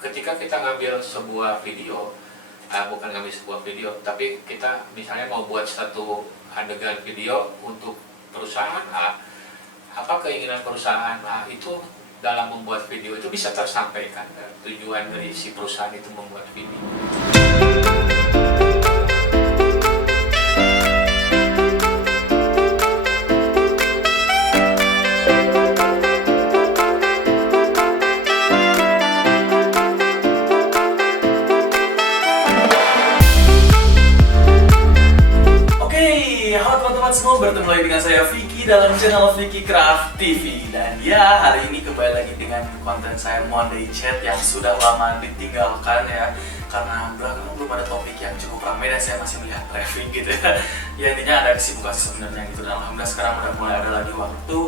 ketika kita ngambil sebuah video, bukan ngambil sebuah video, tapi kita misalnya mau buat satu adegan video untuk perusahaan A, apa keinginan perusahaan A itu dalam membuat video itu bisa tersampaikan, tujuan dari si perusahaan itu membuat video. Semua bertemu lagi dengan saya Vicky dalam channel Vicky Craft TV. Dan ya, hari ini kembali lagi dengan konten saya Monday Chat yang sudah lama ditinggalkan ya, karena belakangan belum ada topik yang cukup ramai dan saya masih melihat traffic gitu ya. Ya intinya ada kesibukan sebenarnya gitu, dan alhamdulillah sekarang udah mulai ada lagi waktu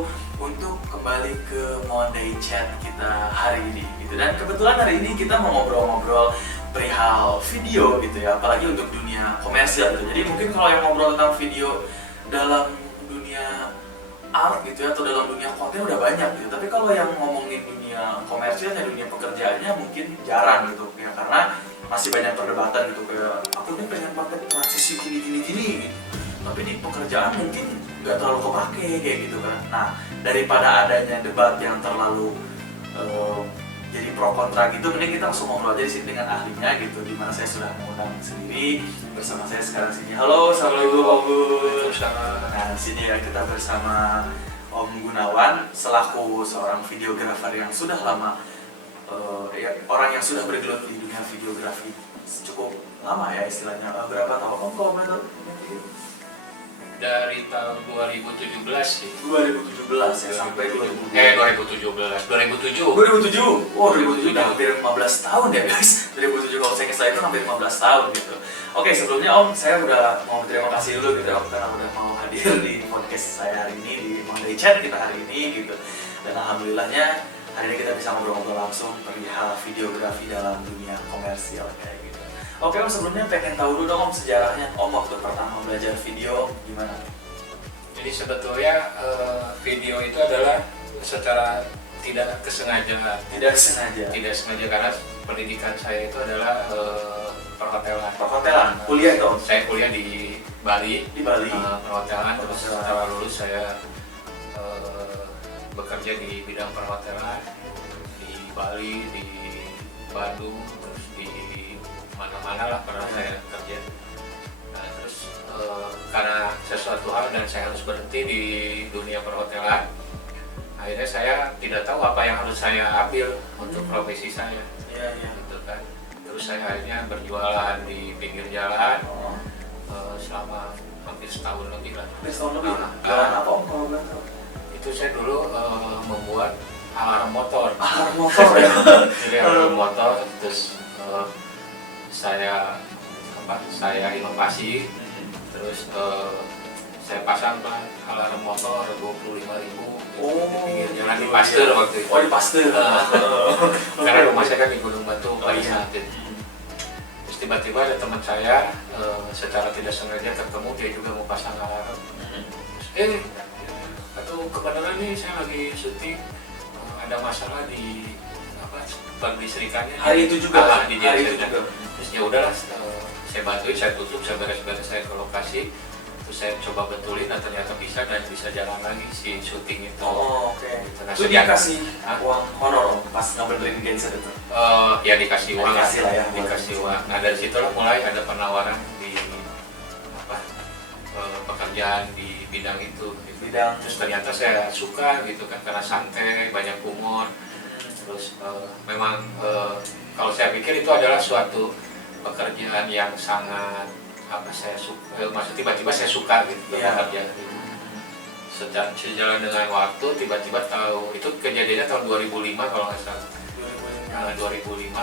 untuk kembali ke Monday Chat kita hari ini gitu. Dan kebetulan hari ini kita mau ngobrol-ngobrol perihal video gitu ya, apalagi untuk dunia komersial gitu. Jadi mungkin kalau yang ngobrol tentang video dalam dunia art gitu ya, atau dalam dunia konten udah banyak gitu, tapi kalau yang ngomongin dunia komersialnya, dunia pekerjaannya mungkin jarang gitu ya, karena masih banyak perdebatan gitu, kayak aku nih pengen pakai transisi gini gitu, tapi di pekerjaan mungkin nggak terlalu kepake kayak gitu kan. Nah, daripada adanya debat yang terlalu jadi pro kontra gitu, mending kita langsung ngobrol aja di sini dengan ahlinya gitu, dimana saya sudah mengundang sendiri bersama saya sekarang sini. Halo, assalamualaikum Om Gun. Nah, di sini ya kita bersama Om Gunawan selaku seorang videografer yang sudah lama, ya, orang yang sudah bergelut di dunia videografi cukup lama ya istilahnya. Berapa tahun Om kalau boleh tahu? Dari tahun 2017 sih. 2017 ya sampai 2007. 2007. Oh, 2007 udah hampir 15 tahun ya guys. 2007 kalau saya ingat itu hampir 15 tahun gitu. Oke, sebelumnya Om, saya udah mau terima kasih dulu gitu Om, karena udah mau hadir di podcast saya hari ini, di Monday Chat kita hari ini gitu. Dan alhamdulillahnya hari ini kita bisa ngobrol-ngobrol langsung perihal videografi dalam dunia komersial kayak gitu. Oke Om, sebelumnya pengen tahu dulu dong Om sejarahnya Om waktu pertama belajar video gimana? Jadi sebetulnya video itu adalah secara tidak sengaja karena pendidikan saya itu adalah perhotelan. Kuliah dong? Saya kuliah di Bali. Perhotelan. Terus setelah lulus saya bekerja di bidang perhotelan di Bali, di Bandung, terus di mana-mana lah pernah saya kerja. Nah, terus karena sesuatu hal dan saya harus berhenti di dunia perhotelan, akhirnya saya tidak tahu apa yang harus saya ambil untuk profesi saya. Gitu kan. Terus saya akhirnya berjualan di pinggir jalan selama hampir setahun lebih lah. Jualan apa Om kalau boleh tahu? Itu saya dulu membuat alarm motor. Alarm motor ya? Jadi alarm motor, terus saya inovasi, terus saya pasang alarm motor 25.000 di pinggir jalan di Pasteur waktu itu. Oh, di Pasteur. Karena rumah saya kan di Gunung Batu, Palisat. Terus tiba-tiba ada teman saya secara tidak sengaja ketemu, dia juga mau pasang alarm. Atau kebenaran nih saya lagi syuting, ada masalah di listrikannya. Hari itu juga. Di genset. Terus ya udahlah, saya bantuin, saya tutup, saya beres-beres, saya ke lokasi, terus saya coba betulin dan ternyata bisa jalan lagi si syuting itu. Oh, oke. Gitu. Nah, itu dikasih uang honor pas ngebenerin genset itu? Ya dikasih uang. Dikasih uang. Nah dari situlah mulai ada penawaran di pekerjaan di bidang itu. Terus ternyata saya suka gitu kan, karena santai, banyak humor. Terus memang kalau saya pikir itu adalah suatu pekerjaan yang sangat saya suka, maksud tiba-tiba saya suka gitu pekerjaan itu. Sejalan dengan waktu tiba-tiba tahu itu kejadiannya tahun 2005 kalau nggak salah. 2005.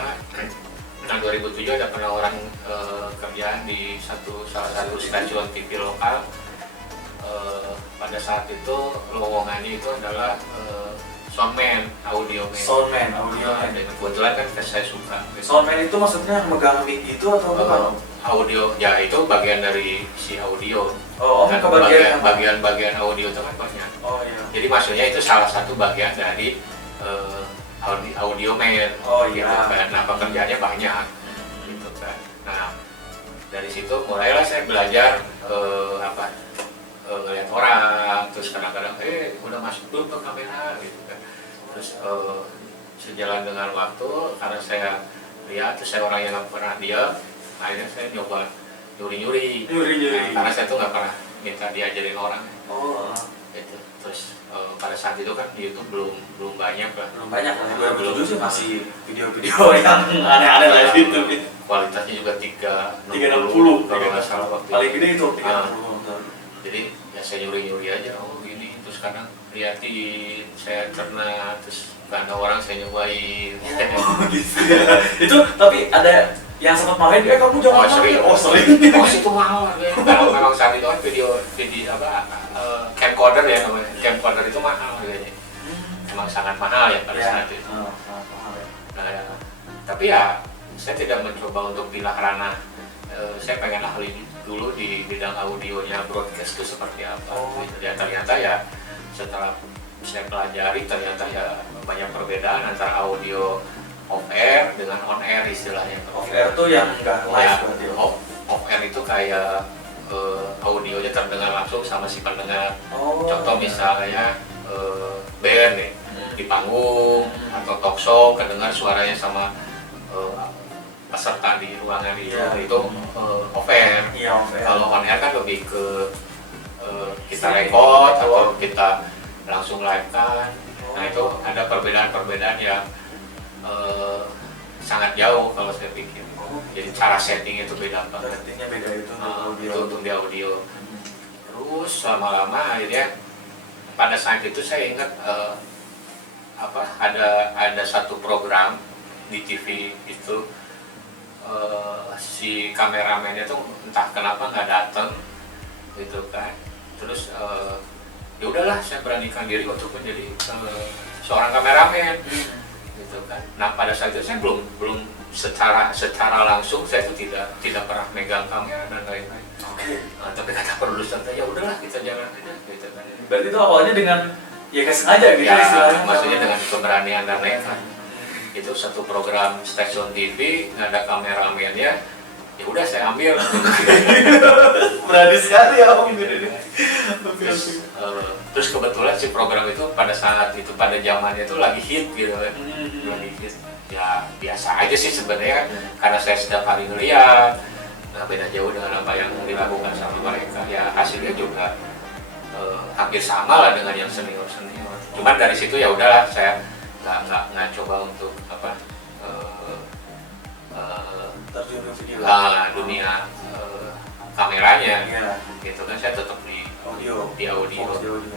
Nah 2007 ada penawaran kerjaan di salah satu stasiun TV lokal. Pada saat itu lowongannya itu adalah audio man. Dan kebetulan kan saya suka. Soundman itu maksudnya megang mic itu atau bukan? Audio, ya itu bagian dari si audio. Kan bagian audio itu kan banyak. Oh iya. Jadi maksudnya itu salah satu bagian dari audio man. Oh Gitu iya. kan. Nah pekerjaannya banyak gitu kan. Nah dari situ mulailah saya belajar ngeliat orang, terus kadang-kadang udah masuk belum ke kamera gitu kan. Terus sejalan dengan waktu, karena saya lihat terus saya orang yang nggak pernah diam, akhirnya saya nyoba nyuri-nyuri. Nah, karena saya tuh nggak pernah minta diajarin orang gitu. Terus pada saat itu kan di YouTube belum banyak lah. Belum banyak lah, 2007 sih masih video-video yang aneh-aneh lah di YouTube. Kualitasnya juga 360 kalau nggak salah waktu paling gede itu 360. Jadi ya saya nyuri-nyuri aja, gini, terus kadang liatin, saya cerna, terus nggak ada orang saya nyobain. Gitu ya. Itu tapi ada yang sempat marahin, kamu jangan sering. Sering. Itu mahal ya. Kalau memang saat itu kan video camcorder ya namanya. Camcorder itu mahal harganya. Emang sangat mahal ya pada saat itu. Nah, tapi ya saya tidak mencoba untuk pilah ranah. Saya pengen ahli dulu di bidang audionya broadcast itu seperti apa. Gitu. Dan ternyata ya setelah saya pelajari ternyata ya banyak perbedaan antara audio off air dengan on air istilahnya. Off air tuh yang enggak live berarti. Off air itu kayak audionya terdengar langsung sama si pendengar. Contoh misalnya band nih di panggung atau talk show kedengar suaranya sama peserta di ruangan itu off air. Kalau on air kan lebih ke kita record atau kita langsung live kan. Nah itu ada perbedaan-perbedaan yang sangat jauh kalau saya pikir. Jadi cara setting itu beda banget. Settingnya beda itu untuk di audio. Terus lama-lama akhirnya pada saat itu saya ingat ada satu program di TV itu. Si kameramennya tuh entah kenapa nggak datang gitu kan. Terus ya udahlah saya beranikan diri untuk menjadi seorang kameramen gitu kan. Nah pada saat itu saya belum secara langsung saya tuh tidak pernah megang kamera dan lain-lain. Tapi kata produser ya udahlah kita jalan aja gitu kan. Berarti itu awalnya dengan ya kayak sengaja gitu ya, istilahnya. maksudnya dengan keberanian dan nekat. Itu satu program stasiun TV nggak ada kameramennya, ya udah saya ambil. Berani sekali ya om ini. Terus kebetulan si program itu pada saat itu pada zamannya itu lagi hit gitu kan. Lagi hit. Ya biasa aja sih sebenarnya kan, karena saya setiap hari ngeliat. Nah beda jauh dengan apa yang dilakukan sama mereka. Ya hasilnya juga hampir sama lah dengan yang senior. Cuman dari situ ya udahlah saya nggak coba untuk terjun ke video dunia kameranya gitu kan. Saya tetap di audio,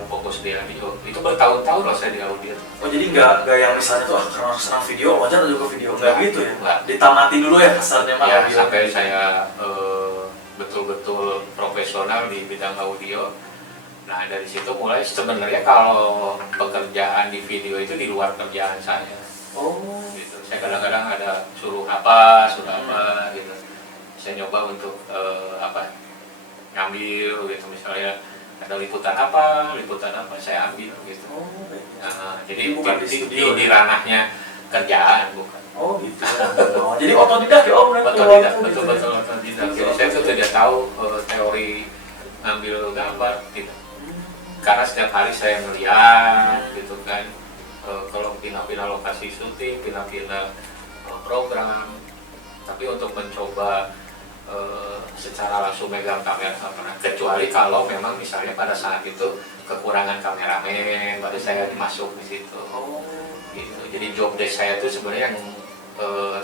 fokus di audio. Itu bertahun-tahun loh saya di audio. Jadi nggak yang misalnya tuh karena senang video wajar juga video, nggak gitu ya? Nggak ditamati dulu ya kasarnya mah. Ya sampai saya betul-betul profesional di bidang audio. Nah dari situ mulai sebenarnya kalau pekerjaan di video itu di luar kerjaan saya. Gitu. Saya kadang-kadang ada suruh apa gitu. Saya nyoba untuk ngambil gitu, misalnya ada liputan apa saya ambil gitu. Jadi bukan di ranahnya kerjaan bukan. Gitu. Jadi otodidak ya om? Betul otodidak. Jadi saya tuh tidak tahu teori ngambil gambar gitu. Karena setiap hari saya melihat gitu kan, kalau pindah-pindah lokasi syuting, pindah-pindah program. Tapi untuk mencoba secara langsung megang kamera nggak pernah. Kecuali kalau memang misalnya pada saat itu kekurangan kameramen, baru saya masuk di situ. Gitu. Jadi job desk saya itu sebenarnya yang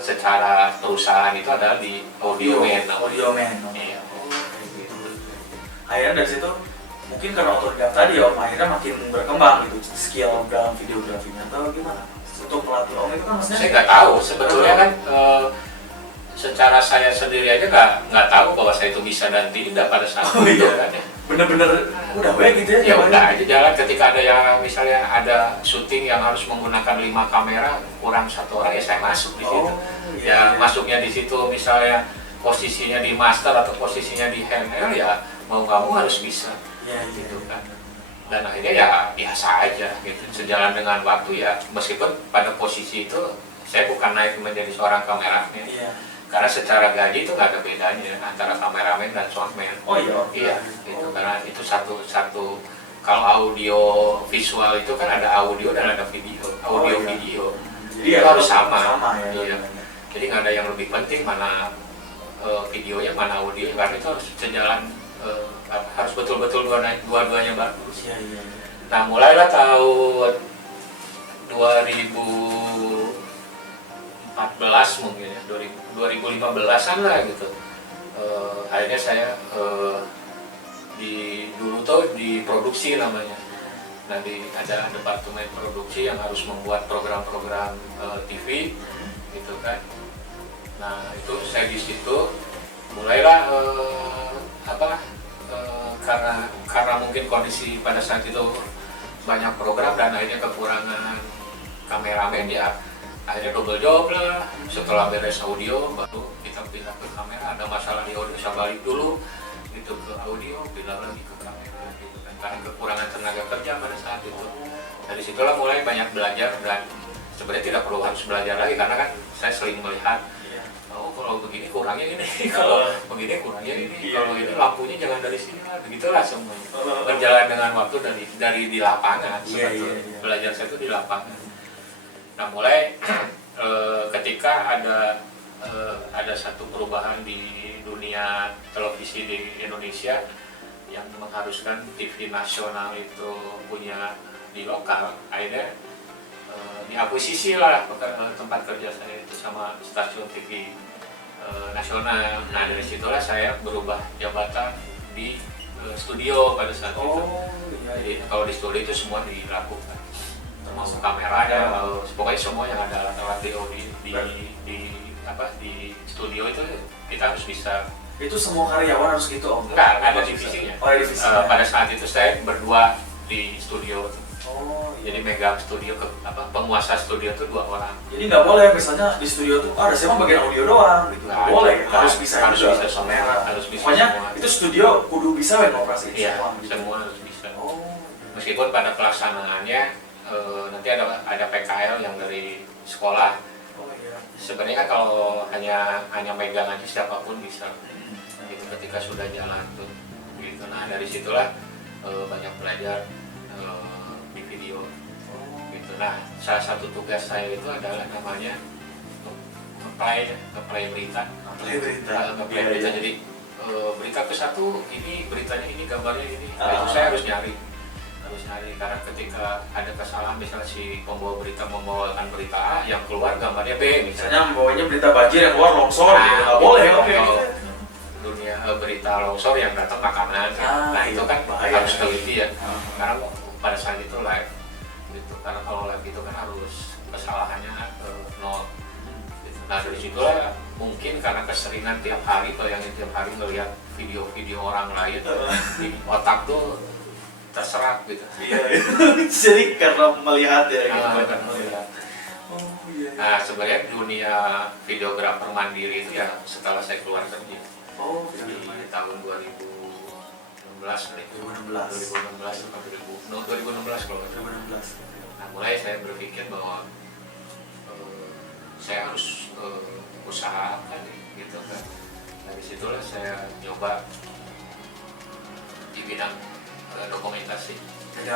secara perusahaan itu adalah di audio man. Iya. Gitu. Akhirnya dari situ mungkin karena otodidak tadi ya om, akhirnya makin berkembang gitu skill dalam videografinya atau gimana? Untuk pelatih om itu kan maksudnya saya nggak tahu sebetulnya kan secara saya sendiri aja nggak tahu bahwa saya itu bisa dan tidak pada saat itu kan ya. Bener-bener udah gitu ya? Ya udah aja jalan. Ketika ada yang misalnya ada syuting yang harus menggunakan 5 kamera kurang 1 orang ya saya masuk di situ. Masuknya di situ misalnya posisinya di master atau posisinya di handheld ya mau nggak mau harus bisa. Gitu kan. dan akhirnya ya biasa aja gitu. Sejalan dengan waktu ya, meskipun pada posisi itu saya bukan naik menjadi seorang kameramen, karena secara gaji itu nggak ada bedanya antara kameramen dan soundman. Oh iya. Iya, gitu. Karena itu satu kalau audio visual itu kan ada audio dan ada video, video. Jadi ya harus sama ya. Iya. Jadi nggak ada yang lebih penting mana videonya mana audionya, karena itu harus sejalan, harus betul-betul dua-duanya bagus. Iya. Nah mulailah tahun 2014 mungkin ya, 2015an lah gitu. Akhirnya saya dulu tuh diproduksi namanya. Nah ada departemen produksi yang harus membuat program-program TV gitu kan. Nah itu saya di situ mulailah karena mungkin kondisi pada saat itu banyak program dan akhirnya kekurangan kameramen ya, akhirnya double job lah. Setelah beres audio baru kita pindah ke kamera, ada masalah di audio saya balik dulu gitu ke audio, pindah lagi ke kamera gitu kan, karena kekurangan tenaga kerja pada saat itu. Dari situlah mulai banyak belajar, dan sebenarnya tidak perlu harus belajar lagi karena kan saya sering melihat, oh kalau begini kurangnya ini, kalau begini kurangnya ini, kalau ini lampunya jangan dari sini lah, begitulah semuanya. Berjalan dengan waktu dari di lapangan, sebetulnya belajar saya itu di lapangan. Nah mulai ketika ada satu perubahan di dunia televisi di Indonesia yang mengharuskan TV nasional itu punya di lokal, akhirnya diakuisisi lah tempat kerja saya itu sama stasiun TV nasional. Nah dari situlah saya berubah jabatan di studio pada saat itu. Jadi kalau di studio itu semua dilakukan, termasuk kameranya, pokoknya semua yang ada alat-alat di studio itu kita harus bisa. Itu semua karyawan harus gitu Om? Enggak, ada divisinya. Pada saat itu saya berdua di studio. Jadi megang studio, penguasa studio itu 2 orang. Jadi nggak boleh misalnya di studio tuh ada siapa bagian audio doang gitu. Nggak boleh, harus bisa kamera. Pokoknya semua. Itu studio kudu bisa ngoperasi semua. Semua harus bisa. Meskipun pada pelaksanaannya nanti ada PKL yang dari sekolah. Sebenarnya kan kalau hanya megang aja siapapun bisa. Gitu, ketika sudah jalan tuh. Gitu. Nah dari situlah banyak belajar di video. Gitu. Nah salah satu tugas saya itu adalah namanya nge-play berita. Nge-play berita. Jadi berita ke satu, ini beritanya ini, gambarnya ini. Nah, itu saya harus nyari karena ketika ada kesalahan, misalnya si pembawa berita membawakan berita A, yang keluar gambarnya B misalnya membawanya berita banjir yang keluar longsor gitu. Nggak boleh. Dunia berita longsor yang datang makanan, nah itu kan harus teliti ya, karena pada saat itu live gitu, karena kalau live itu kan harus kesalahannya nol gitu. Nah dari situlah mungkin karena keseringan tiap hari, bayangin tiap hari ngelihat video-video orang lain di otak tuh terserap gitu. Jadi karena melihat ya gitu. Nah sebenarnya dunia videografer mandiri itu ya setelah saya keluar kerja. Di tahun 2016 atau 2016 kalau 2016. Nah mulai saya berpikir bahwa saya harus usahakan gitu kan. Dari situlah saya coba di bidang dokumentasi. Jadi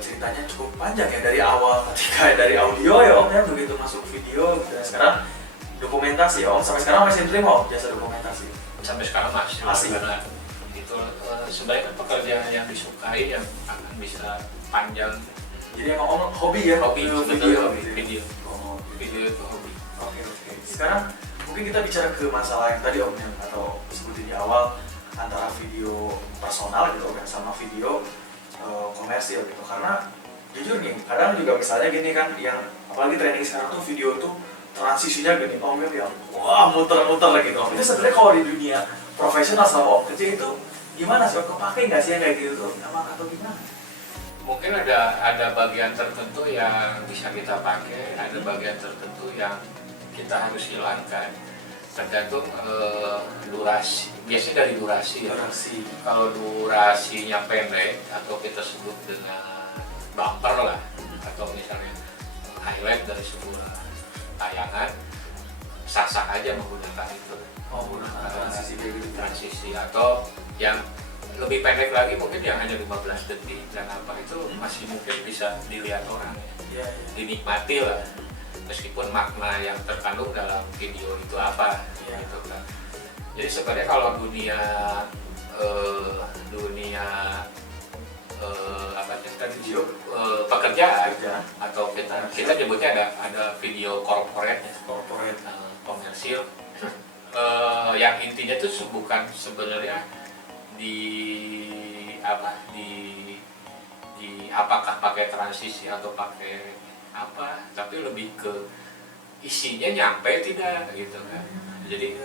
ceritanya cukup panjang ya, dari awal ketika dari audio ya Om ya, begitu masuk video gitu. Dan sekarang dokumentasi Om, sampai sekarang masih terima Om jasa dokumentasi? Sampai sekarang masih. Karena itu sebenarnya pekerjaan yang disukai, yang akan bisa panjang. Jadi emang Om hobi ya? Video itu hobi. Oke. Sekarang mungkin kita bicara ke masalah yang tadi Om yang atau sebutin di awal, antara video personal gitu kan sama video komersil gitu. Karena jujur nih, kadang juga misalnya gini kan, yang apalagi trending sekarang tuh video tuh transisinya gini Om yang wah muter-muter gitu Om. Itu sebenarnya kalau di dunia profesional sama Om kerja itu gimana sih? Kepake nggak sih yang kayak gitu tuh? Nyaman atau gimana? Mungkin ada bagian tertentu yang bisa kita pakai, ada bagian tertentu yang kita harus hilangkan. tergantung durasi, biasanya dari durasi ya. Durasi. Kalau durasinya pendek atau kita sebut dengan bumper lah, atau misalnya highlight dari sebuah tayangan, sah-sah aja menggunakan itu. Menggunakan transisi kayak gitu. Transisi atau yang lebih pendek lagi mungkin yang hanya 15 detik dan apa itu masih mungkin bisa dilihat orang ya. Dinikmati lah, meskipun makna yang terkandung dalam video itu apa gitu kan. Jadi sebenarnya kalau dunia apa tadi pekerjaan atau kita nyebutnya ada video corporate komersil yang intinya tuh bukan sebenarnya di apakah pakai transisi atau pakai apa, tapi lebih ke isinya nyampe tidak gitu kan. Jadi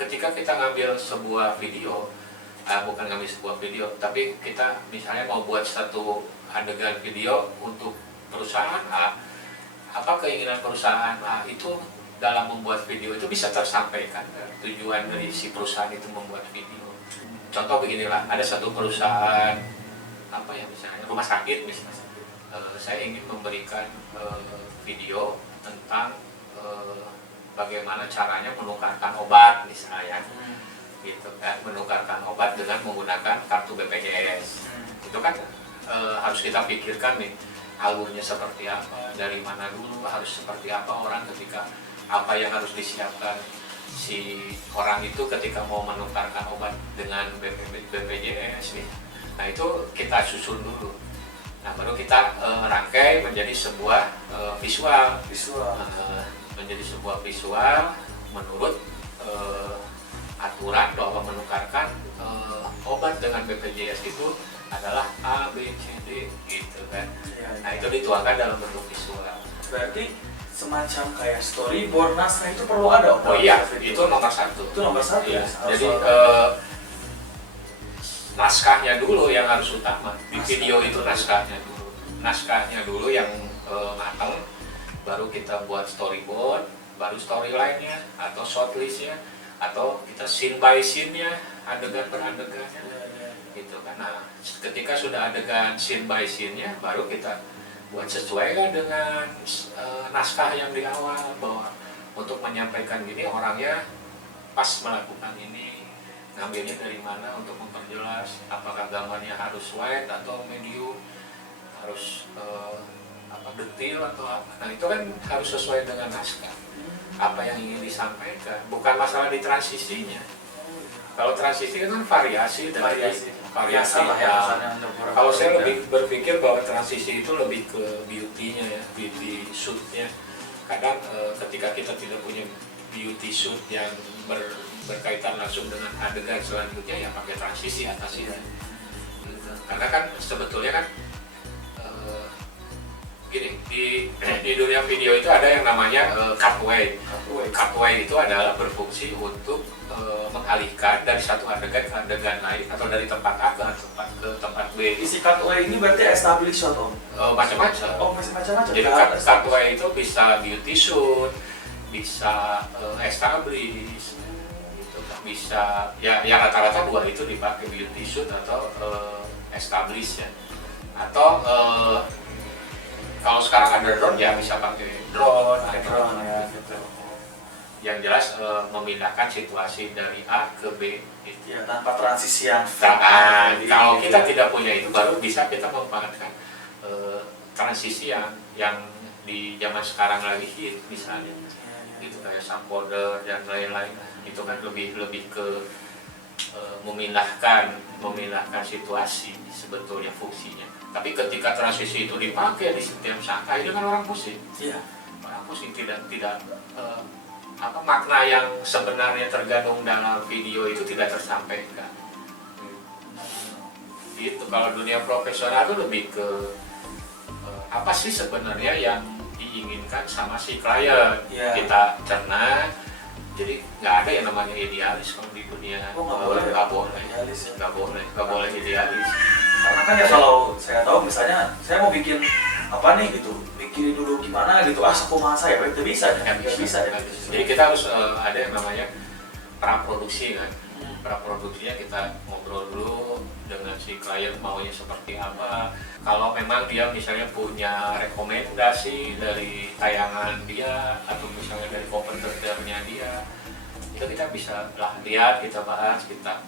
ketika kita ngambil sebuah video, bukan ngambil sebuah video, tapi kita misalnya mau buat satu adegan video untuk perusahaan A, apa keinginan perusahaan A itu dalam membuat video itu bisa tersampaikan tujuan dari si perusahaan itu membuat video. Contoh beginilah, ada satu perusahaan apa ya, misalnya rumah sakit misalnya, saya ingin memberikan video tentang bagaimana caranya menukarkan obat misalnya, gitu kan, menukarkan obat dengan menggunakan kartu BPJS. Itu kan harus kita pikirkan nih, alurnya seperti apa, dari mana dulu, harus seperti apa orang ketika, apa yang harus disiapkan si orang itu ketika mau menukarkan obat dengan BPJS nih. Nah itu kita susun dulu. Nah baru kita rangkai menjadi sebuah visual. Menjadi sebuah visual menurut aturan bahwa menukarkan obat dengan BPJS itu adalah A, B, C, D gitu kan. Nah itu dituangkan dalam bentuk visual. Berarti semacam kayak storyboard, naskah itu perlu ada. Oh iya, itu nomor satu. Itu nomor satu ya. Jadi naskahnya dulu yang harus utama. Di video itu naskahnya dulu yang matang, baru kita buat storyboard, baru storyline-nya atau shortlist-nya, atau kita scene by scene-nya, adegan per adegannya gitu kan. Nah ketika sudah adegan scene by scene-nya, baru kita buat sesuai kan dengan naskah yang di awal, bahwa untuk menyampaikan gini orangnya pas melakukan ini, ngambilnya dari mana untuk memperjelas, apakah gambarnya harus wide atau medium, harus detail atau apa. Nah itu kan harus sesuai dengan naskah, apa yang ingin disampaikan, bukan masalah di transisinya. Kalau transisi kan variasi dari variasi ya. Kalau saya lebih berpikir bahwa transisi itu lebih ke beauty-nya ya, beauty shoot-nya. Kadang ketika kita tidak punya beauty shoot yang berkaitan langsung dengan adegan selanjutnya, ya pakai transisi atasinya. Karena kan sebetulnya kan gini, di dunia video itu ada yang namanya cutaway. Cutaway itu adalah berfungsi untuk mengalihkan dari satu adegan ke adegan lain, atau dari tempat A ke tempat B. Isi cutaway ini berarti establish shot om? Macam-macam. Oh macam-macam. Jadi cutaway itu bisa beauty shoot, bisa establish, gitu. Bisa ya rata-rata dua itu dipakai, beauty shoot atau establish ya. Atau kalau sekarang ada drone ya bisa pakai drone ya, gitu. Yang jelas memindahkan situasi dari A ke B gitu. Ya, tanpa transisi yang kalau kita tidak punya itu, baru bisa kita memanfaatkan transisi yang di zaman sekarang lagi hit misalnya, gitu, kayak subfolder dan lain-lain. Itu kan lebih ke memindahkan situasi sebetulnya fungsinya. Tapi ketika transisi itu dipakai di setiap saat, itu kan orang pusing. Iya. Orang pusing tidak makna yang sebenarnya tergandung dalam video itu tidak tersampaikan. Itu kalau dunia profesional itu lebih ke apa sih sebenarnya yang diinginkan sama si klien. Yeah. Kita cerna. Jadi nggak ada yang namanya idealis kalau di dunia. Nggak boleh idealis. Karena kan ya kalau saya tahu misalnya saya mau bikin apa nih gitu, mikirin dulu gimana gitu, sakumaha saya, itu bisa ya? Nggak bisa ya? Jadi kita harus ada yang namanya praproduksi kan. Praproduksinya kita ngobrol dulu dengan si klien maunya seperti apa. Kalau memang dia misalnya punya rekomendasi dari tayangan dia atau misalnya dari kompetitornya dia, itu kita bisa lah lihat, kita bahas, kita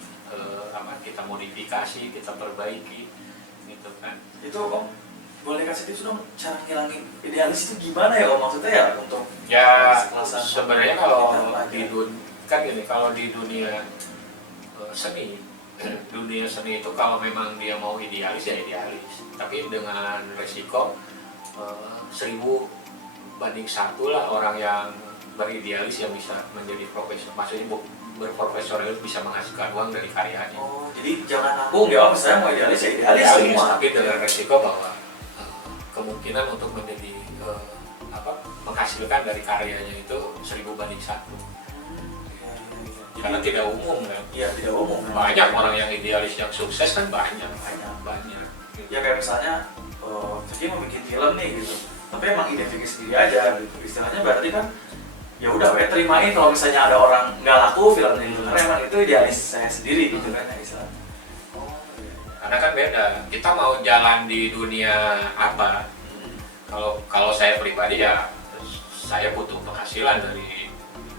kita modifikasi, kita perbaiki gitu kan. Itu Om boleh kasih tips dong cara ngilangin idealis itu gimana ya Om, maksudnya ya untuk ya sekelasan sebenarnya kalau di kan gini, kalau di dunia seni dunia seni itu kalau memang dia mau idealis ya idealis, tapi dengan resiko 1000 banding 1 lah orang yang beridealis yang bisa menjadi profesor, maksudnya berprofesional bisa menghasilkan uang dari karyanya. Jadi jangan nanggung ya Om, saya mau idealis ya idealis semua, tapi dengan resiko bahwa kemungkinan untuk menjadi menghasilkan dari karyanya itu 1000 banding 1. Karena tidak umum kan? Iya, tidak umum. Banyak orang yang idealis yang sukses kan banyak. Ya kayak misalnya, Vicky mau bikin film nih gitu, tapi emang ide Vicky sendiri aja gitu. Istilahnya berarti kan, ya udah, terimain kalau misalnya ada orang nggak laku filmnya itu, karena emang itu idealis saya sendiri gitu kan ya istilahnya. Karena kan beda. Kita mau jalan di dunia apa? Kalau saya pribadi ya, saya butuh penghasilan dari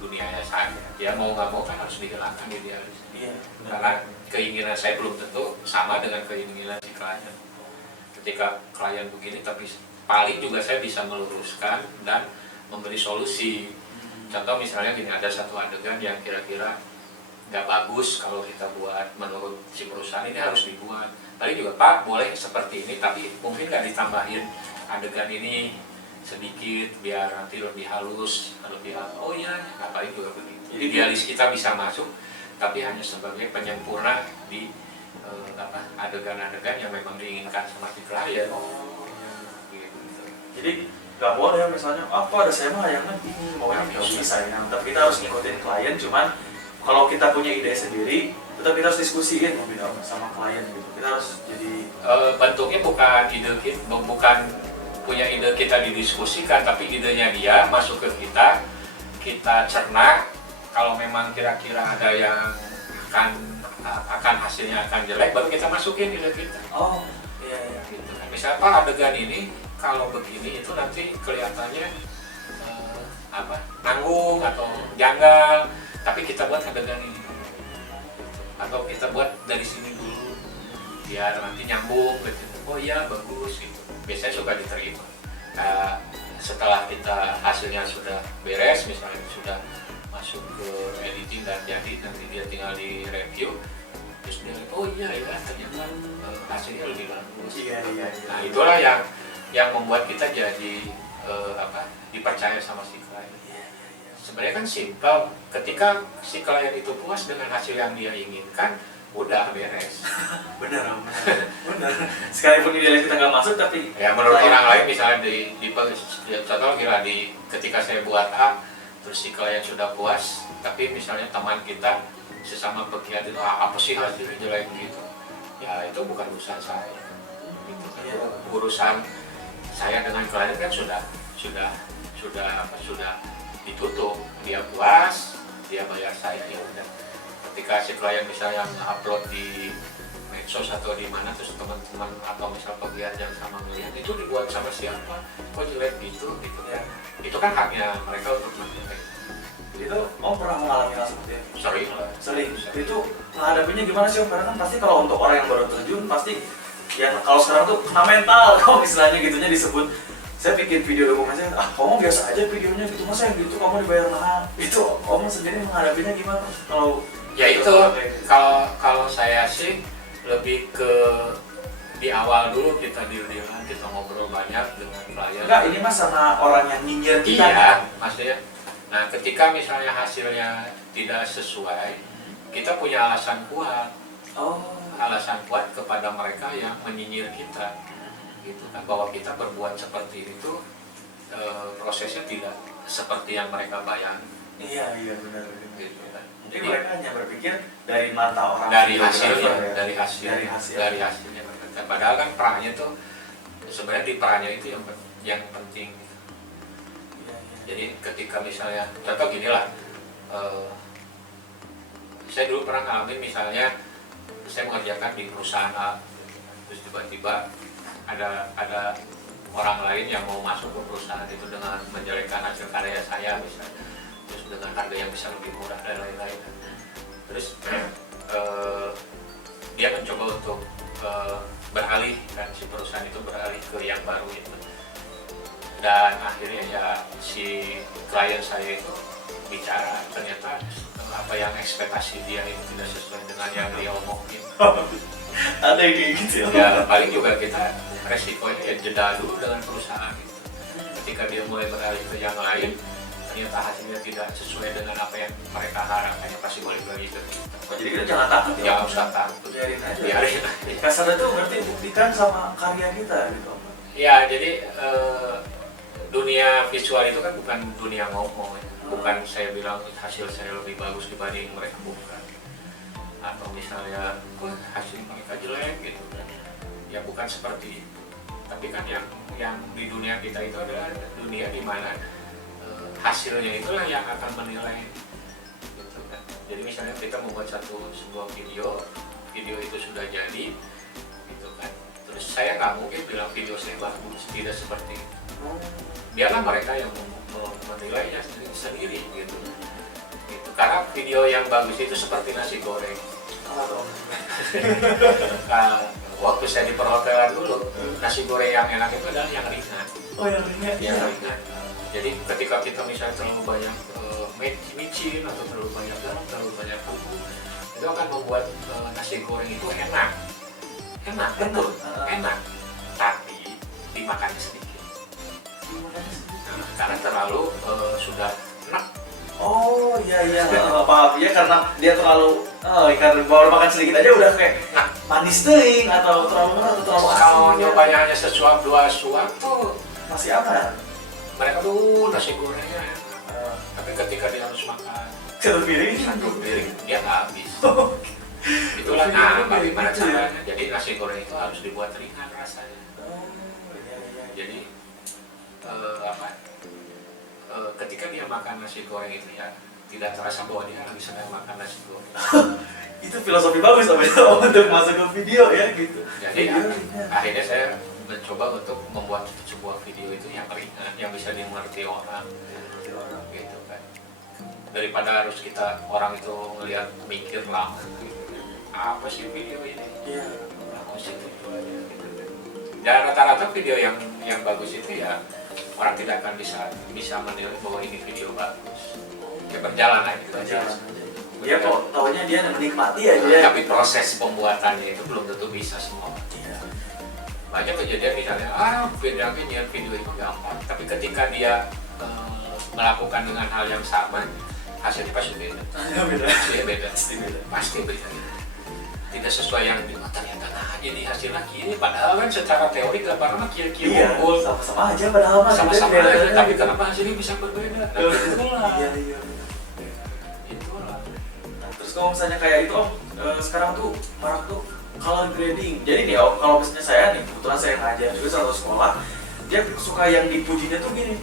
dunia saya. Ya mau nggak mau kan harus dihilangkan idealis. Iya. Karena keinginan saya belum tentu sama dengan keinginan si klien. Ketika klien begini, tapi paling juga saya bisa meluruskan dan memberi solusi. Contoh misalnya gini, ada satu adegan yang kira-kira nggak bagus kalau kita buat menurut si perusahaan, ini harus dibuat. Tadi juga Pak boleh seperti ini, tapi mungkin nggak ditambahin adegan ini sedikit biar nanti lebih halus, oh iya, nggak paling juga begitu. Jadi idealis kita bisa masuk, tapi hanya sebagai penyempurna di adegan-adegan yang memang diinginkan sama si klien. Gitu. Jadi nggak boleh misalnya apa ada saya mah yang maunya bisa ya, tapi kita harus ngikutin klien. Cuman kalau kita punya ide sendiri, tetap kita harus diskusiin sama klien gitu. Kita harus jadi bentuknya bukan ide kita, bukan punya ide kita didiskusikan, tapi idenya dia masuk ke kita cerna. Kalau memang kira-kira ada yang akan hasilnya akan jelek, baru kita masukin ide kita. Oh iya. Gitu kan. Misalnya Pak adegan ini kalau begini itu nanti kelihatannya nanggung atau janggal, tapi kita buat adegan ini, atau kita buat dari sini dulu biar nanti nyambung gitu. Oh iya bagus gitu. Biasanya suka diterima. Setelah kita hasilnya sudah beres, misalnya sudah masuk ke editing dan jadi, nanti dia tinggal di review, terus dia oh iya ya ternyata hasilnya lebih bagus. Iya. Nah itulah yang membuat kita jadi dipercaya sama si klien. Sebenarnya kan simpel, ketika si klien itu puas dengan hasil yang dia inginkan, udah beres. Benar. Sekalipun idealis kita nggak masuk, tapi ya menurut orang lain misalnya contoh ketika saya buat A, terus si klien sudah puas, tapi misalnya teman kita sesama pegiat itu apa sih hasilnya jelek gitu, ya itu bukan urusan saya gitu kan. Urusan saya dengan klien kan sudah ditutup, dia puas, dia bayar saya, ya udah. Ketika si klien misalnya upload di medsos atau di mana, terus teman-teman atau misal pegiat yang sama melihat itu dibuat sama siapa, kok jelek gitu ya. Itu kan haknya mereka untuk menilai. Itu Om pernah mengalami hal seperti itu? Sering. Itu menghadapinya gimana sih Om? Karena kan pasti kalau untuk orang yang baru terjun pasti yang kalau sekarang tuh kena mental, kalau istilahnya gitunya disebut. Saya bikin video dokumentasi, kamu biasa aja videonya gitu, masa yang gitu kamu dibayar mahal? Itu Om sendiri menghadapinya gimana? Kalau ya itu kalau saya sih lebih ke di awal dulu kita deal-dealan, kita ngobrol banyak dengan klien. Enggak, ini mas sama orang yang nyinyir kita. Iya, maksudnya. Nah, ketika misalnya hasilnya tidak sesuai, kita punya alasan kuat. Alasan kuat kepada mereka yang menyinyir kita. Gitu kan, bahwa kita berbuat seperti itu, prosesnya tidak seperti yang mereka bayangkan. Iya benar. Gitu kan. Jadi mereka hanya berpikir dari mata orang, dari hasilnya. Padahal kan perannya tuh sebenarnya di perannya itu yang penting. Iya. Jadi ketika misalnya contoh gini lah, saya dulu pernah ngalamin misalnya saya mengerjakan di perusahaan A, terus tiba-tiba ada orang lain yang mau masuk ke perusahaan itu dengan menjelekkan hasil karya saya misalnya, terus dengan harga yang bisa lebih murah dan lain-lain. Terus dia mencoba untuk beralih, dan si perusahaan itu beralih ke yang baru itu, dan akhirnya ya si klien saya itu bicara ternyata apa yang ekspektasi dia itu tidak sesuai dengan yang dia omongin. Ada yang kayak gitu Ya paling juga kita resikonya ya jeda dulu dengan perusahaan itu. Ketika dia mulai beralih ke yang lain, ternyata hasilnya tidak sesuai dengan apa yang mereka harapkan, ya pasti balik lagi ke kita. Jadi kita jangan takut ya. Jangan usah takut, Biarin aja. biarin aja. Kasarnya tuh berarti buktikan sama karya kita gitu. Ya jadi dunia visual itu kan bukan dunia ngomong ya. Bukan saya bilang hasil saya lebih bagus dibanding mereka, bukan. Atau misalnya hasil mereka jelek gitu kan. Ya bukan seperti itu. Tapi kan yang di dunia kita itu adalah dunia di mana hasilnya itulah yang akan menilai gitu kan. Jadi misalnya kita membuat sebuah video itu sudah jadi gitu kan. Terus saya nggak mungkin bilang video saya bagus, tidak seperti itu. Biarlah mereka yang menilainya sendiri gitu. Karena video yang bagus itu seperti nasi goreng. Waktu saya di perhotelan dulu, nasi goreng yang enak itu adalah yang ringan. Oh yang ringan. Yang ringan. Jadi ketika kita misalnya terlalu banyak micin atau terlalu banyak garam, terlalu banyak bumbu, itu akan membuat nasi goreng itu enak, betul, enak. Tapi dimakannya sedikit. Karena terlalu sudah enak. Oh iya paham ya, karena dia terlalu karena baru makan sedikit aja udah kayak manis teuing atau terlalu murah atau terlalu asin. Kalau nyobanya hanya sesuap dua suap tuh masih aman. Mereka tuh nasi gorengnya enak. Tapi ketika dia harus makan Satu piring dia nggak habis. Itulah bagaimana caranya. Jadi nasi goreng itu harus dibuat ringan rasanya. Jadi ketika dia makan nasi goreng itu ya tidak terasa bahwa dia lagi sedang makan nasi goreng. Itu filosofi bagus untuk masuk ke video ya gitu. Jadi akhirnya saya mencoba untuk membuat sebuah video itu yang ringan, yang bisa dimengerti orang gitu kan. Daripada harus orang itu ngelihat mikir lama gitu. Apa sih video ini? Iya. Bagus itu aja gitu. Dan rata-rata video yang bagus itu ya orang tidak akan bisa menilai bahwa ini video bagus. Ya berjalan aja gitu aja. Dia kok taunya dia menikmati aja. Tapi proses pembuatannya itu belum tentu bisa semua. Iya. Banyak kejadian misalnya, bedanya nyiar video itu gampang. Tapi ketika dia melakukan dengan hal yang sama, hasilnya pasti beda. Pasti beda. Pasti beda. Tidak sesuai yang ternyata jadi hasilnya gini, padahal kan secara teori gambarnya kira-kira unggul. Sama-sama aja padahal sama-sama aja, tapi kenapa hasilnya bisa berbeda? Itulah. Nah, terus kalau misalnya kayak itu sekarang tuh marak tuh color grading. Jadi nih kalau misalnya saya nih, kebetulan saya ngajar juga satu sekolah, dia suka yang dipujinya tuh gini,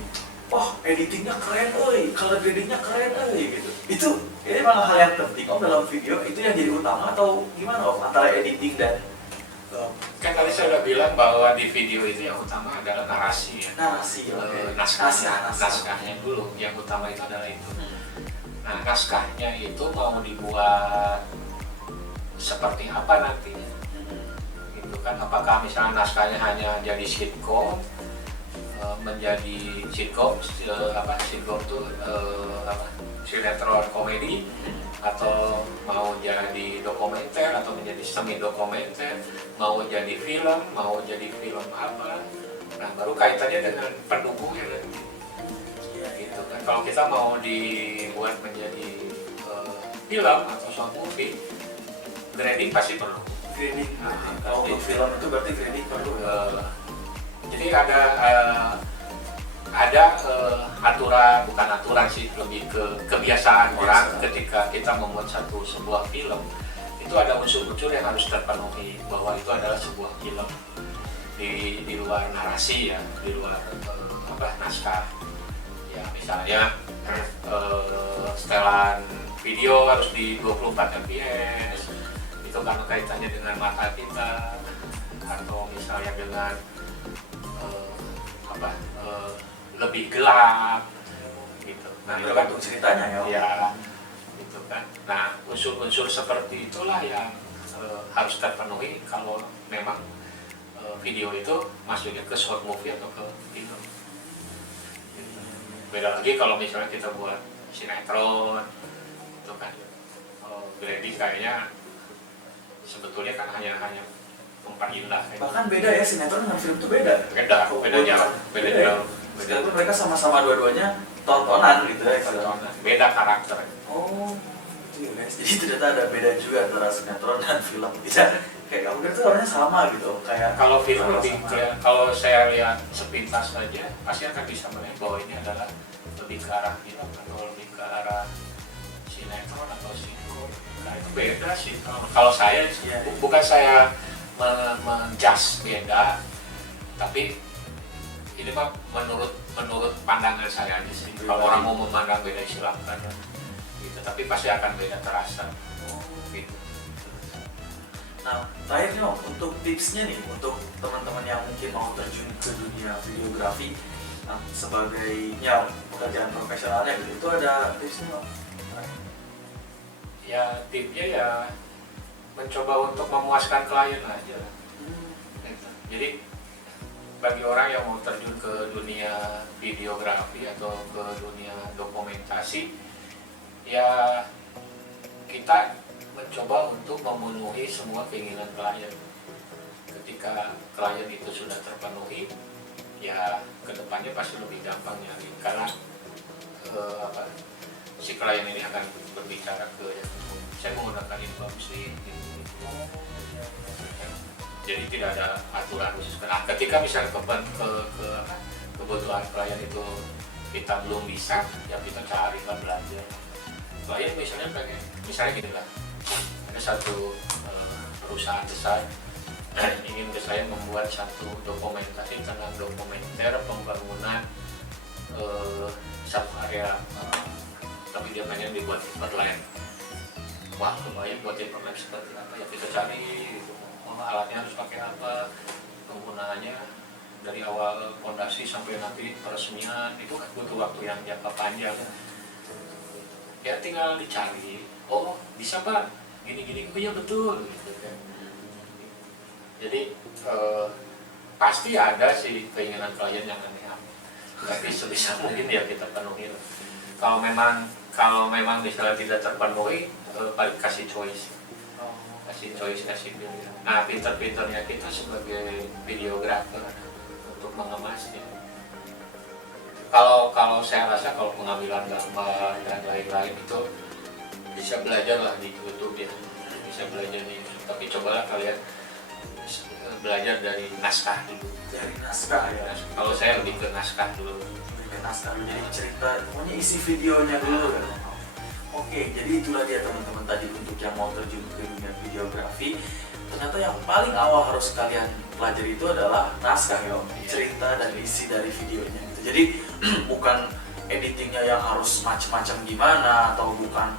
wah editingnya keren, color gradingnya keren, gitu. Itu ini memang hal yang penting dalam video itu yang jadi utama atau gimana antara editing dan kan tadi saya udah bilang bahwa di video itu yang utama adalah narasi ya. Naskahnya dulu yang utama itu adalah itu. Nah naskahnya itu mau dibuat seperti apa nantinya gitu kan, apakah misalnya naskahnya hanya jadi sitcom, menjadi sitcom itu sinetron komedi, atau mau jadi dokumenter atau menjadi semi dokumenter, mau jadi film, mau jadi film apa. Nah baru kaitannya dengan pendukungnya nanti gitu kan. Kalau kita mau dibuat menjadi film atau short movie, grading pasti perlu. Grading. Kalau untuk film itu berarti grading perlu. Jadi ada aturan, bukan aturan sih, lebih ke kebiasaan orang ketika kita membuat sebuah film itu ada unsur-unsur yang harus terpenuhi bahwa itu adalah sebuah film. di luar narasi ya, di luar naskah. Ya misalnya setelan video harus di 24 fps, itu karena kaitannya dengan mata kita, atau misalnya dengan lebih gelap gitu. Nah, itu kan Tergantung ceritanya ya. ya gitu kan. Nah, unsur-unsur seperti itulah yang harus terpenuhi kalau memang video itu masuknya ke short movie atau ke film. Gitu. Beda lagi kalau misalnya kita buat sinetron, itu kan branding kayaknya sebetulnya kan hanya memperindah. Bahkan beda ya, sinetron dengan film itu beda. Beda jauh. Meskipun mereka sama-sama dua-duanya tontonan gitu ya, beda karakter. Oh, iya guys. Jadi ternyata ada beda juga antara sinetron dan film. Bisa kayak kamu tuh orangnya sama gitu. Kayak Kalau film lebih kalau saya lihat sepintas saja pasti akan bisa melihat bahwa ini adalah lebih ke arah film atau lebih ke arah sinetron atau sitkom. Nah itu beda sih. Kalau saya bukan saya menjudge beda, tapi ini mah menurut pandangan saya aja sih. Kalau orang mau memandang beda silakan gitu, tapi pasti akan beda terasa gitu. Nah, terakhir nih Om, untuk tipsnya nih untuk teman-teman yang mungkin mau terjun ke dunia videografi, nah, sebagai pekerjaan profesionalnya gitu, itu ada tipsnya Om? Ya tipsnya ya mencoba untuk memuaskan klien aja. Gitu. Jadi bagi orang yang mau terjun ke dunia videografi atau ke dunia dokumentasi, ya kita mencoba untuk memenuhi semua keinginan klien. Ketika klien itu sudah terpenuhi, ya kedepannya pasti lebih gampang nyari, karena si klien ini akan berbicara ke saya menggunakan ini bagus sih. Jadi tidak ada aturan khusus. Nah, ketika misalnya kebutuhan klien itu kita belum bisa, ya kita cari belajar. Klien misalnya gini lah, ada satu perusahaan besar ingin ke saya membuat satu dokumentasi tentang dokumenter pembangunan satu area, tapi dia pengen dibuat Timberland. Wah, kebayang buat Timberland seperti apa ya, kita cari gitu. Alatnya harus pakai apa, penggunaannya dari awal fondasi sampai nanti peresmian, itu kan butuh waktu yang jangka panjang. Ya tinggal dicari, oh bisa Pak, gini-gini, oh iya betul gitu kan. Jadi pasti ada sih keinginan klien yang aneh-aneh, tapi sebisa mungkin ya kita penuhi. Kalau memang misalnya tidak terpenuhi, paling kasih choice. Kasih pilihan. Nah, pinter-pinternya kita sebagai videografer untuk mengemasnya. Kalau saya rasa kalau pengambilan gambar dan lain-lain itu bisa belajar lah di YouTube ya, bisa belajar di YouTube. Tapi cobalah kalian belajar dari naskah dulu. Dari naskah ya. Kalau saya lebih ke naskah dulu. Naskah dulu, jadi cerita, pokoknya isi videonya dulu kan. Oke, jadi itulah dia teman-teman tadi untuk yang mau terjun ke dunia videografi. Ternyata yang paling awal harus kalian pelajari itu adalah naskah ya, cerita dan isi dari videonya. Jadi bukan editingnya yang harus macam-macam gimana, atau bukan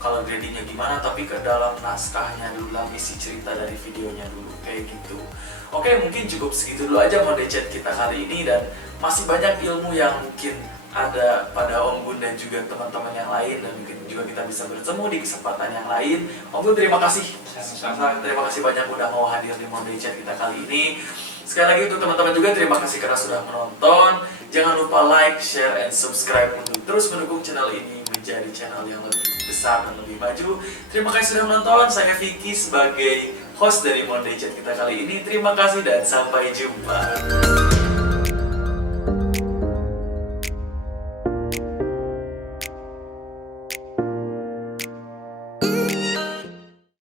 color gradingnya gimana, tapi ke dalam naskahnya dulu, dalam isi cerita dari videonya dulu, kayak gitu. Oke, mungkin cukup segitu dulu aja mode chat kita kali ini, dan masih banyak ilmu yang mungkin ada pada Om Gun dan juga teman-teman yang lain, dan mungkin juga kita bisa bertemu di kesempatan yang lain. Om Gun, terima kasih. Terima kasih banyak udah mau hadir di mode chat kita kali ini. Sekali lagi untuk teman-teman juga terima kasih karena sudah menonton. Jangan lupa like, share, and subscribe untuk terus mendukung channel ini menjadi channel yang lebih besar dan lebih maju. Terima kasih sudah menonton. Saya Vicky sebagai host dari mode chat kita kali ini. Terima kasih dan sampai jumpa.